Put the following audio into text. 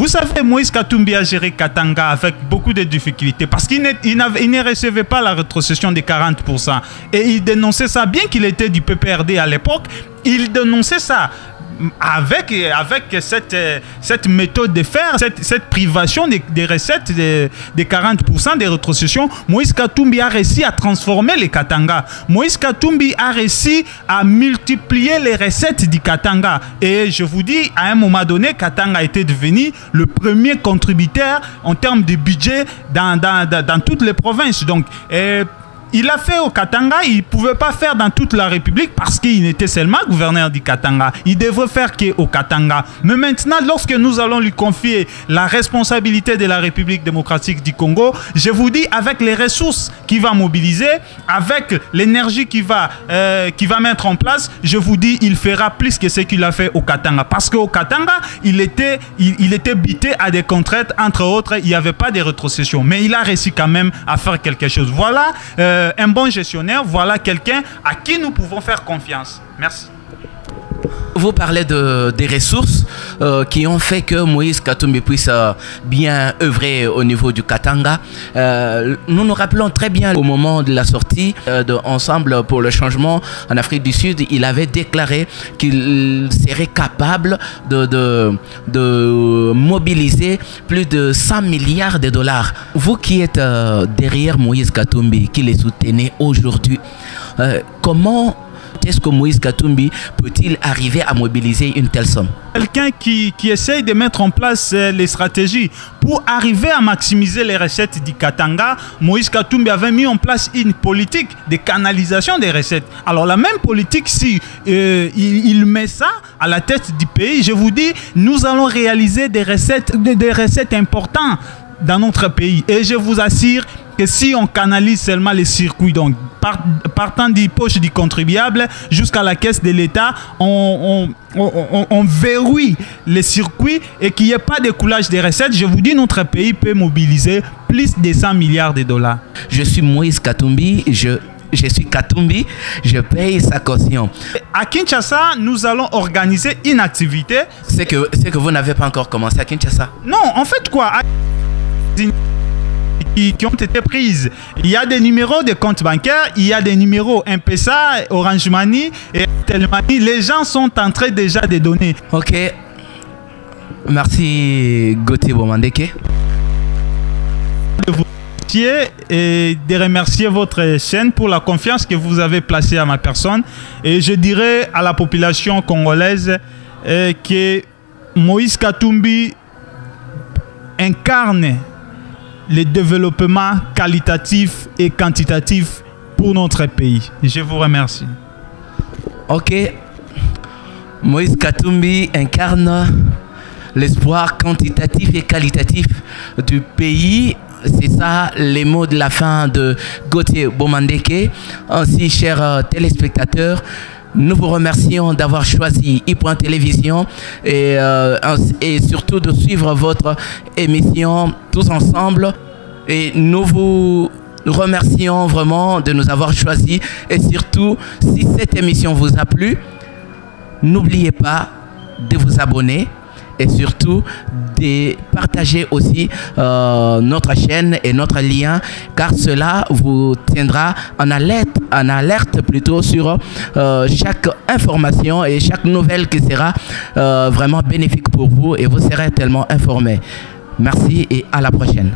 Vous savez, Moïse Katumbi a géré Katanga avec beaucoup de difficultés parce qu'il ne recevait pas la rétrocession des 40%. Et il dénonçait ça, bien qu'il était du PPRD à l'époque, il dénonçait ça. Avec cette méthode de faire, cette privation des recettes des 40% des rétrocessions, Moïse Katumbi a réussi à transformer les Katanga. Moïse Katumbi a réussi à multiplier les recettes du Katanga. Et je vous dis, à un moment donné, Katanga était devenu le premier contributeur en termes de budget dans toutes les provinces. Donc, il a fait au Katanga, il ne pouvait pas faire dans toute la République parce qu'il était seulement gouverneur du Katanga. Il devrait faire qu'au Katanga. Mais maintenant, lorsque nous allons lui confier la responsabilité de la République démocratique du Congo, je vous dis, avec les ressources qu'il va mobiliser, avec l'énergie qu'il va mettre en place, je vous dis, il fera plus que ce qu'il a fait au Katanga. Parce qu'au Katanga, il était bité à des contraintes, entre autres, il n'y avait pas de rétrocession. Mais il a réussi quand même à faire quelque chose. Voilà un bon gestionnaire, voilà quelqu'un à qui nous pouvons faire confiance. Merci. Vous parlez des ressources qui ont fait que Moïse Katumbi puisse bien œuvrer au niveau du Katanga. Nous nous rappelons très bien au moment de la sortie de Ensemble pour le changement en Afrique du Sud, il avait déclaré qu'il serait capable de mobiliser plus de 100 milliards de dollars. Vous qui êtes derrière Moïse Katumbi, qui les soutenez aujourd'hui, comment est-ce que Moïse Katumbi peut-il arriver à mobiliser une telle somme? Quelqu'un qui essaye de mettre en place les stratégies pour arriver à maximiser les recettes du Katanga. Moïse Katumbi avait mis en place une politique de canalisation des recettes. Alors la même politique, si il met ça à la tête du pays, je vous dis, nous allons réaliser des recettes importantes dans notre pays. Et je vous assure que si on canalise seulement les circuits, donc partant des poches du contribuable jusqu'à la caisse de l'État, on verrouille les circuits et qu'il n'y ait pas de coulage des recettes, je vous dis, notre pays peut mobiliser plus de 100 milliards de dollars. Je suis Moïse Katumbi, je suis Katumbi, je paye sa caution. À Kinshasa, nous allons organiser une activité. C'est que vous n'avez pas encore commencé à Kinshasa? Non, en fait quoi, qui ont été prises. Il y a des numéros de compte bancaire, il y a des numéros M-Pesa, Orange Money et Airtel Money. Les gens sont en train déjà de donner. Ok. Merci Gauthier Bomandeke. De vous remercier et de remercier votre chaîne pour la confiance que vous avez placée à ma personne. Et je dirais à la population congolaise que Moïse Katumbi incarne le développement qualitatif et quantitatif pour notre pays. Je vous remercie. Ok. Moïse Katumbi incarne l'espoir quantitatif et qualitatif du pays. C'est ça les mots de la fin de Gauthier Bomandeke. Ainsi, chers téléspectateurs, nous vous remercions d'avoir choisi iPoint Télévision et surtout de suivre votre émission tous ensemble. Et nous vous remercions vraiment de nous avoir choisis. Et surtout, si cette émission vous a plu, n'oubliez pas de vous abonner et surtout de partager aussi notre chaîne et notre lien, car cela vous tiendra en alerte plutôt sur chaque information et chaque nouvelle qui sera vraiment bénéfique pour vous et vous serez tellement informés. Merci et à la prochaine.